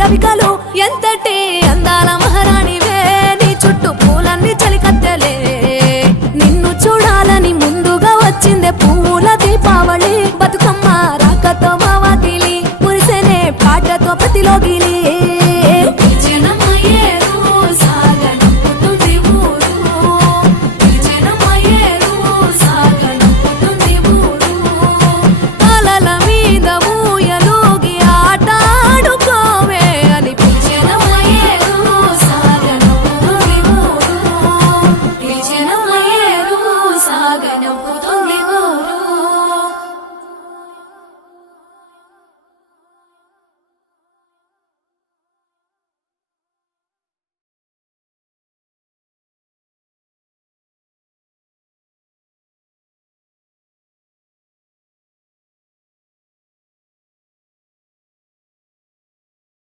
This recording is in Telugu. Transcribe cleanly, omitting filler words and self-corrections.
రవికలు ఎంతటి అందాల మహారాణివే నీ చుట్టూ పూలన్నీ చలికత్తెలే నిన్ను చూడాలని ముందుగా వచ్చిందే పూల దీపావళి బతుకమ్మ రాకతో మా వాకిలి మురిసెనే పాటతో ప్రతిలోకి